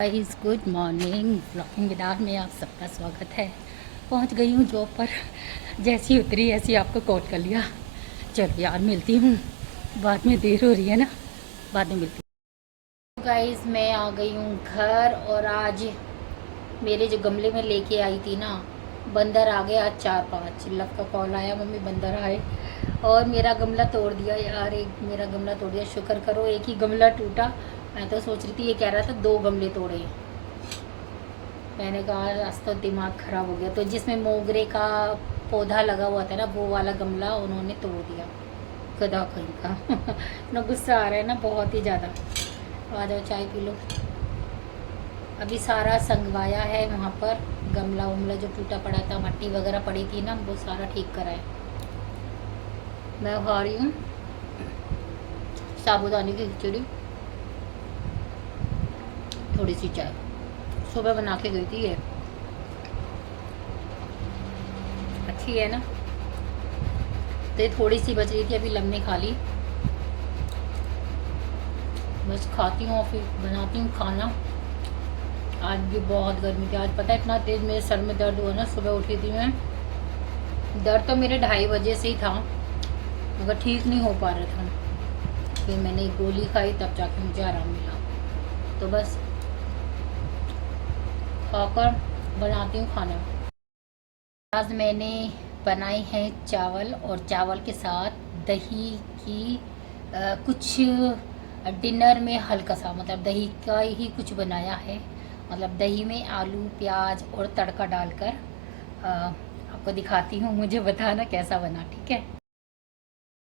Guys good morning. Blogging विदार में आप सबका स्वागत है। पहुंच गई हूँ जॉब पर। जैसी उतरी ऐसी आपको कॉल कर लिया। चलो यार मिलती हूँ, बाद में देर हो रही है ना, बाद में मिलती हूँ। गाइस मैं आ गई हूँ घर और आज मेरे जो गमले में लेके आई थी ना, बंदर आ गए आज 4-5। लव का कॉल आया, मम्मी बंदर आए और मेरा गमला तोड़ दिया यार। एक मेरा गमला तोड़ दिया, शुक्र करो एक ही गमला टूटा। मैं तो सोच रही थी ये कह रहा था 2 गमले तोड़े। मैंने कहा आज तो दिमाग ख़राब हो गया। तो जिसमें मोगरे का पौधा लगा हुआ था ना, वो वाला गमला उन्होंने तोड़ दिया। गधा कहीं का ना गुस्सा आ रहा है ना बहुत ही ज़्यादा। आ जाओ चाय पी लो। अभी सारा संगवाया है वहाँ पर, गमला उमला जो टूटा पड़ा था, मट्टी वगैरह पड़ी थी ना, वो सारा ठीक करा है। मैं खा रही हूँ साबूदाने की खिचड़ी, थोड़ी सी चाय। सुबह बना के गई थी ये, अच्छी है ना। तो थोड़ी सी बच रही थी, अभी लम्बे खा ली। बस खाती हूँ और फिर बनाती हूँ खाना। आज भी बहुत गर्मी थी। आज पता है इतना तेज़ मेरे सर में दर्द हुआ ना, सुबह उठी थी मैं। दर्द तो मेरे 2:30 बजे से ही था, मगर ठीक नहीं हो पा रहा था। फिर मैंने एक गोली खाई, तब जाके मुझे आराम मिला। तो बस खाकर बनाती हूँ खाना। आज मैंने बनाई है चावल, और चावल के साथ दही की कुछ डिनर में हल्का सा, मतलब दही का ही कुछ बनाया है। मतलब दही में आलू प्याज और तड़का डालकर आपको दिखाती हूँ, मुझे बताना कैसा बना, ठीक है।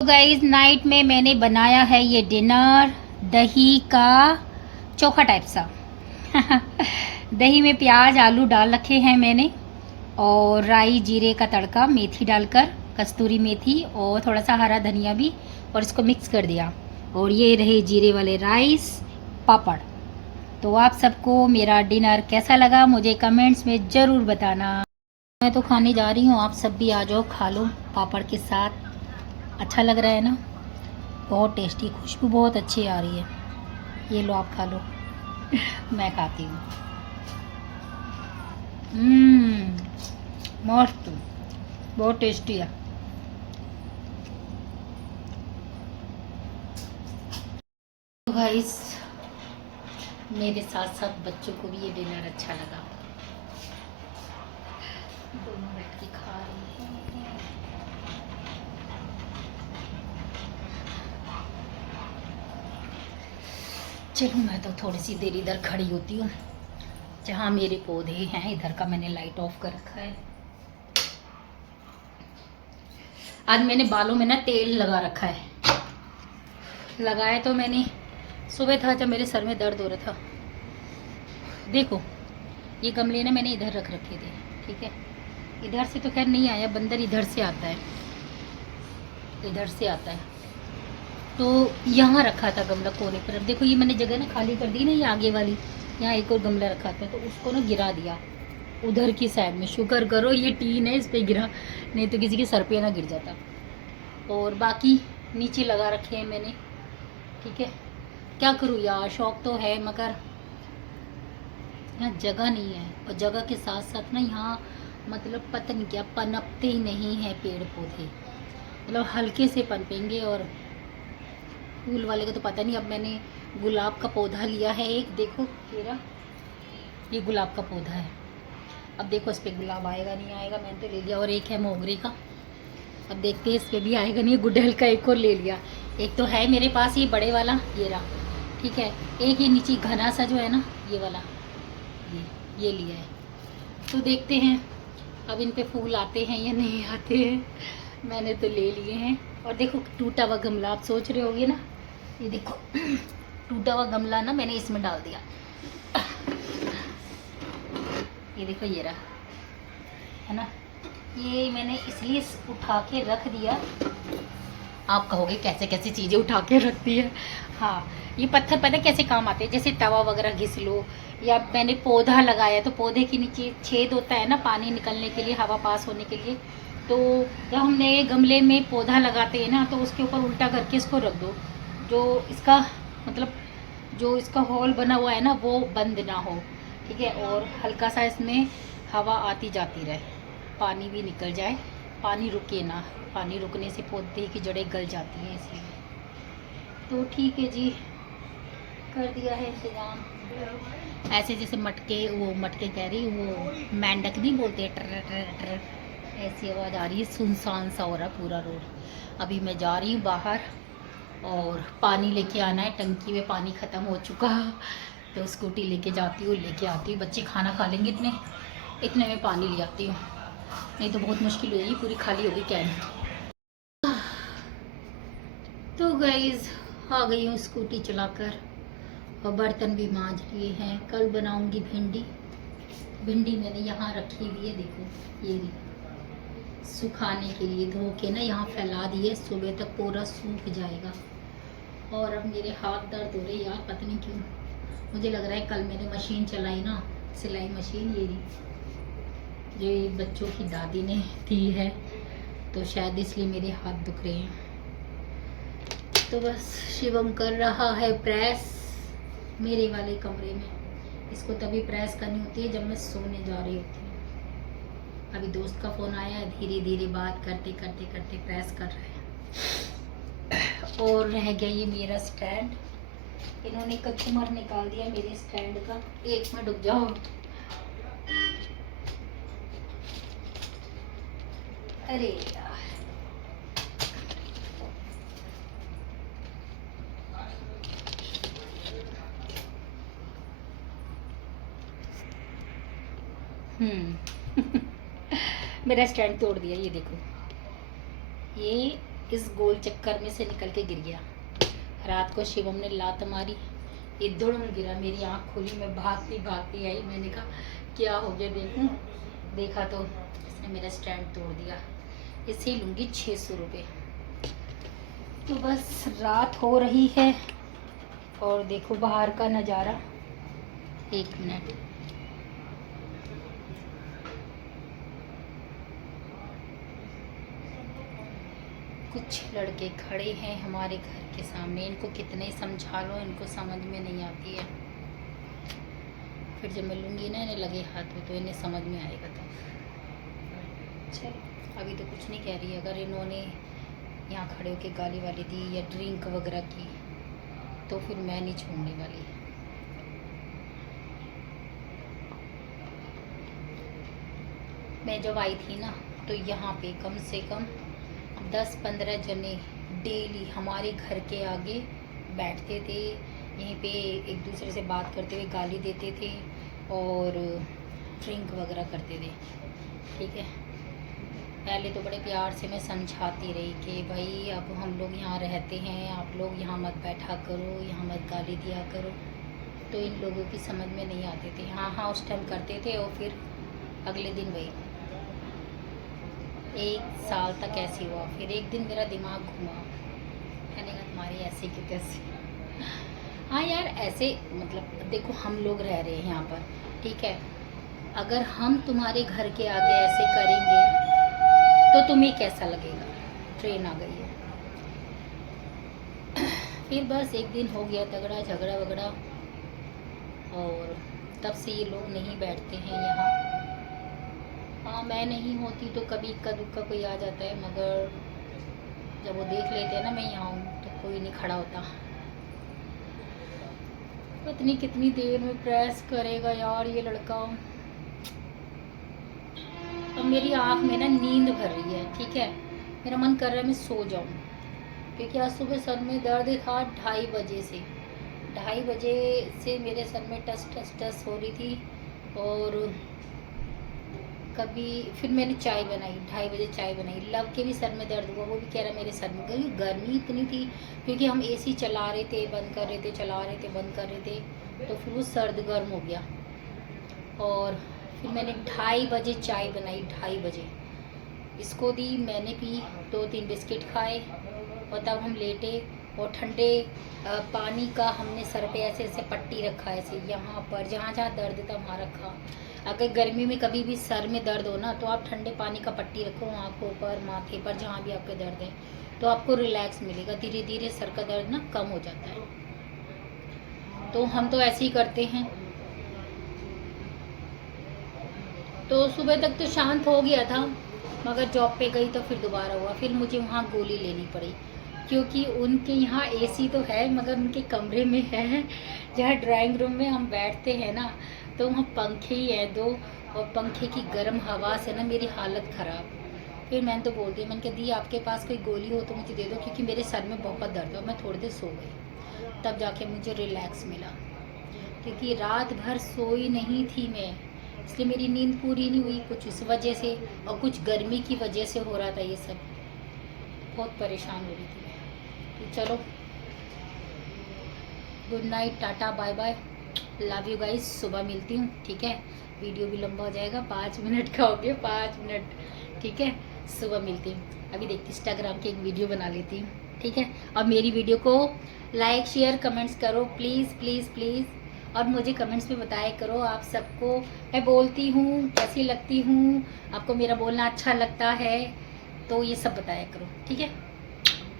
तो गाइस नाइट में मैंने बनाया है ये डिनर, दही का चोखा टाइप सा दही में प्याज आलू डाल रखे हैं मैंने, और राई जीरे का तड़का मेथी डालकर, कस्तूरी मेथी और थोड़ा सा हरा धनिया भी, और इसको मिक्स कर दिया। और ये रहे जीरे वाले राइस, पापड़। तो आप सबको मेरा डिनर कैसा लगा मुझे कमेंट्स में ज़रूर बताना। मैं तो खाने जा रही हूँ, आप सब भी आ जाओ खा लो पापड़ के साथ। अच्छा लग रहा है ना, बहुत टेस्टी, खुशबू बहुत अच्छी आ रही है। ये लो आप खा लो मैं खाती हूँ। मस्त, बहुत टेस्टी है। तो गाइस मेरे साथ साथ बच्चों को भी ये डिनर अच्छा लगा, दोनों बैठ के खा रहे हैं। चलो मैं तो थोड़ी सी देर इधर खड़ी होती हूँ, जहाँ मेरे पौधे हैं। इधर का मैंने लाइट ऑफ कर रखा है। आज मैंने बालों में ना तेल लगा रखा है। लगाया तो मैंने सुबह था जब मेरे सर में दर्द हो रहा था। देखो ये गमले ना मैंने इधर रख रखे थे, ठीक है। इधर से तो खैर नहीं आया, बंदर इधर से आता है, इधर से आता है। तो यहाँ रखा था गमला कोने पर। अब देखो ये मैंने जगह ना खाली कर दी ना, ये आगे वाली, यहाँ एक और गमला रखा था, तो उसको ना गिरा दिया उधर की साइड में। शुक्र करो ये टीन है, इस पे गिरा, नहीं तो किसी के सर पे ना गिर जाता। और बाकी नीचे लगा रखे हैं मैंने, ठीक है। क्या करूँ यार, शौक तो है मगर यहाँ जगह नहीं है। और जगह के साथ साथ ना यहाँ मतलब पता नहीं क्या पनपते ही नहीं है पेड़ पौधे, मतलब हल्के से पनपेंगे। और फूल वाले का तो पता नहीं। अब मैंने गुलाब का पौधा लिया है एक, देखो मेरा ये गुलाब का पौधा है। अब देखो इस पर गुलाब आएगा नहीं आएगा, मैंने तो ले लिया। और एक है मोगरे का, अब देखते हैं इस पर भी आएगा नहीं। गुड़हल का एक और ले लिया। एक तो है मेरे पास ये बड़े वाला, ये रहा, ठीक है। एक ये नीचे घना सा जो है ना, ये वाला, ये लिया है। तो देखते हैं अब इन पे फूल आते हैं या नहीं आते हैं। मैंने तो ले लिए हैं। और देखो टूटा हुआ गमला, आप सोच रहे होगे ना, ये देखो टूटा हुआ गमला ना मैंने इसमें डाल दिया। ये देखो ये रहा, है ना। ये मैंने इसलिए उठा के रख दिया। आप कहोगे कैसे कैसे चीज़ें उठा के रखती है। हाँ, ये पत्थर पता है कैसे काम आते हैं, जैसे तवा वगैरह घिस लो, या मैंने पौधा लगाया तो पौधे के नीचे छेद होता है ना पानी निकलने के लिए, हवा पास होने के लिए। तो जब हमने गमले में पौधा लगाते हैं ना, तो उसके ऊपर उल्टा करके इसको रख दो, जो इसका मतलब जो इसका होल बना हुआ है ना वो बंद ना हो, ठीक है। और हल्का सा इसमें हवा आती जाती रहे, पानी भी निकल जाए, पानी रुके ना, पानी रुकने से पौधे की जड़ें गल जाती हैं, इसलिए। तो ठीक है जी, कर दिया है इंतज़ाम। ऐसे जैसे मटके, वो मटके कह रही, वो मेंढक नहीं बोलते, टर टर टर, ऐसी आवाज़ आ रही है। सुनसान सा हो रहा पूरा रोड। अभी मैं जा रही हूँ बाहर और पानी लेके आना है, टंकी में पानी ख़त्म हो चुका है, तो स्कूटी लेके जाती हूँ, लेके आती हूँ। बच्चे खाना खा लेंगे, इतने में पानी ले आती हूँ, नहीं तो बहुत मुश्किल हो जाएगी, पूरी खाली होगी कैन। तो गाइस आ गई हूँ स्कूटी चलाकर, और बर्तन भी मांज लिए हैं। कल बनाऊंगी भिंडी। भिंडी मैंने यहाँ रखी हुई है, देखो ये सुखाने के लिए, धो के ना यहाँ फैला दिए, सुबह तक पूरा सूख जाएगा। और अब मेरे हाथ दर्द हो रहे यार, पता नहीं क्यों। मुझे लग रहा है कल मैंने मशीन चलाई ना, सिलाई मशीन, ये जो ये बच्चों की दादी ने दी है, तो शायद इसलिए मेरे हाथ दुख रहे हैं। तो बस शिवम कर रहा है प्रेस मेरे वाले कमरे में। इसको तभी प्रेस करनी होती है जब मैं सोने जा रही होती हूँ। अभी दोस्त का फ़ोन आया है, धीरे धीरे बात करते करते करते प्रेस कर रहे हैं। और रह गया ये मेरा स्टैंड, इन्होंने कस्टमर निकाल दिया मेरे स्टैंड का। एक मिनट रुक जाओ। अरे यार, मेरा स्टैंड तोड़ दिया, ये देखो, ये इस गोल चक्कर में से निकल के गिर गया। रात को शिवम ने लात मारी, ये दुड़म गिरा, मेरी आँख खुली, मैं भागती भागती आई। मैंने कहा क्या हो गया देखूं, देखा तो इसने मेरा स्टैंड तोड़ दिया। इसे लूँगी 600 रुपये। तो बस रात हो रही है और देखो बाहर का नज़ारा। एक मिनट, कुछ लड़के खड़े हैं हमारे घर के सामने, इनको कितने समझा लो, इनको समझ में नहीं आती है। फिर जब मैं लूँगी ना इन्हें लगे हाथ में, तो इन्हें समझ में आएगा। तो चलो, अभी तो कुछ नहीं कह रही। अगर इन्होंने यहाँ खड़े होकर गाली वाली दी या ड्रिंक वगैरह की, तो फिर मैं नहीं छोड़ने वाली। मैं जब आई थी ना, तो यहाँ पे कम से कम 10-15 जने डेली हमारे घर के आगे बैठते थे, यहीं पे एक दूसरे से बात करते हुए गाली देते थे और ड्रिंक वगैरह करते थे, ठीक है। पहले तो बड़े प्यार से मैं समझाती रही कि भाई अब हम लोग यहाँ रहते हैं, आप लोग यहाँ मत बैठा करो, यहाँ मत गाली दिया करो। तो इन लोगों की समझ में नहीं आते थे। हाँ हाँ उस टाइम करते थे, और फिर अगले दिन वही। 1 साल तक ऐसे हुआ। फिर एक दिन मेरा दिमाग घुमा, मैंने कहा तुम्हारी ऐसे की तैसे। हाँ यार, ऐसे मतलब देखो, हम लोग रह रहे हैं यहाँ पर, ठीक है। अगर हम तुम्हारे घर के आगे ऐसे करेंगे तो तुम्हें कैसा लगेगा। ट्रेन आ गई है। फिर बस एक दिन हो गया तगड़ा झगड़ा वगड़ा, और तब से ये लोग नहीं बैठते हैं यहाँ। हाँ, मैं नहीं होती तो कभी इक्का दुक्का कोई आ जाता है, मगर जब वो देख लेते हैं ना मैं यहाँ हूँ, तो कोई नहीं खड़ा होता। पता नहीं कितनी देर में प्रेस करेगा यार ये लड़का। अब मेरी आँख में ना नींद भर रही है, ठीक है। मेरा मन कर रहा है मैं सो जाऊँ, क्योंकि आज सुबह सर में दर्द था 2:30 बजे से। 2:30 बजे से मेरे सर में टस टस टस हो रही थी। और कभी फिर मैंने चाय बनाई, 2:30 बजे चाय बनाई। लव के भी सर में दर्द हुआ, वो भी कह रहा मेरे सर में, क्योंकि गर्मी इतनी थी, क्योंकि हम एसी चला रहे थे, बंद कर रहे थे, चला रहे थे, बंद कर रहे थे, तो फिर वो सर्द गर्म हो गया। और फिर मैंने 2:30 बजे चाय बनाई, 2:30 बजे इसको दी, मैंने पी, 2-3 बिस्किट खाए, और तब हम लेटे। और ठंडे पानी का हमने सर पे ऐसे ऐसे पट्टी रखा, ऐसे यहाँ पर जहाँ जहाँ दर्द था वहाँ रखा। अगर गर्मी में कभी भी सर में दर्द हो ना, तो आप ठंडे पानी का पट्टी रखो आँखों पर, माथे पर, जहाँ भी आपके दर्द है, तो आपको रिलैक्स मिलेगा। धीरे धीरे सर का दर्द ना कम हो जाता है। तो हम तो ऐसे ही करते हैं। तो सुबह तक तो शांत हो गया था, मगर जॉब पे गई तो फिर दोबारा हुआ। फिर मुझे वहाँ गोली लेनी पड़ी, क्योंकि उनके यहाँ एसी तो है मगर उनके कमरे में है, जहाँ ड्राइंग रूम में हम बैठते हैं ना, तो वहाँ पंखे ही है दो, और पंखे की गर्म हवा से ना मेरी हालत ख़राब। फिर मैंने तो बोल दिया, मैंने कहा दी आपके पास कोई गोली हो तो मुझे दे दो, क्योंकि मेरे सर में बहुत दर्द है। मैं थोड़ी देर सो गई, तब जाके मुझे रिलैक्स मिला, क्योंकि रात भर सोई नहीं थी मैं, इसलिए मेरी नींद पूरी नहीं हुई, कुछ इस वजह से और कुछ गर्मी की वजह से हो रहा था ये सब। बहुत परेशान हो रही थी मैं। तो चलो, good night, tata bye bye, love you guys. सुबह मिलती हूँ, ठीक है। वीडियो भी लंबा हो जाएगा, 5 मिनट का हो गया, 5 मिनट, ठीक है। सुबह मिलती हूँ। अभी देखती इंस्टाग्राम की एक वीडियो बना लेती हूँ, ठीक है। और मेरी वीडियो को लाइक शेयर कमेंट्स करो प्लीज़ प्लीज़ प्लीज़, और मुझे कमेंट्स में बताया करो आप सबको मैं बोलती हूँ कैसी लगती हूँ, आपको मेरा बोलना अच्छा लगता है, तो ये सब बताया करो, ठीक है।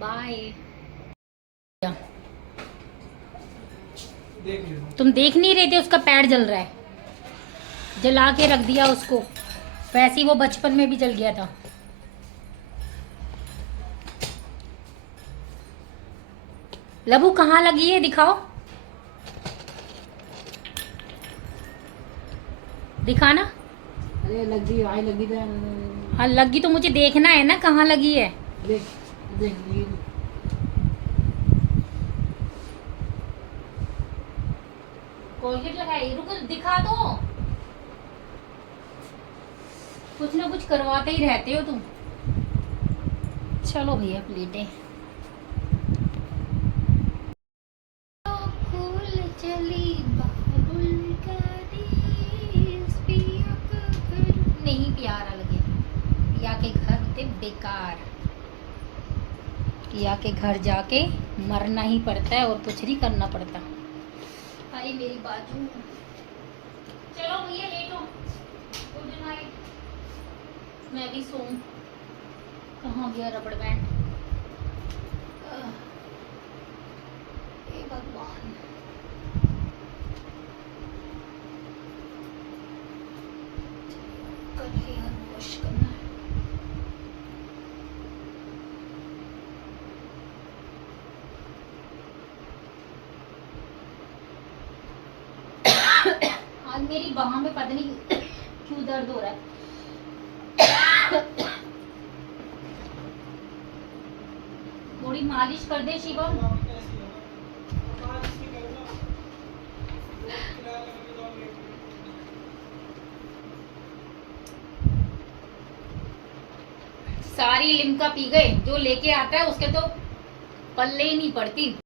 बाय। तुम देख नहीं रहे थे, उसका पैर जल रहा है, जला के रख दिया उसको, वैसे ही वो बचपन में भी जल गया था। लबू कहाँ लगी है, दिखाओ, दिखाना। अरे लगी, आई लगी तो। हाँ लगी तो मुझे देखना है ना कहाँ लगी है। देख देख लगी। कोलगेट लगाई, रुको दिखा दो। कुछ ना कुछ करवाते ही रहते हो तुम। चलो भैया प्लेटें। फूल चली बाबुल का देश, पिया का घर नहीं प्यारा लगे, पिया के घर होते बेकार, पिया के घर जाके मरना ही पड़ता है और कुछ नहीं करना पड़ता। अरे मेरी बाजू, चलो भैया लेटो, गुड नाइट, मैं भी सोऊं। कहाँ गया रबड़ बैंड, हे भगवान। कल हेयर वॉश करना है। आज मेरी बाह में पता नहीं क्यों दर्द हो रहा है। थोड़ी मालिश कर दे शिवम। सारी लिम्का पी गए, जो लेके आता है उसके तो पल्ले ही नहीं पड़ती।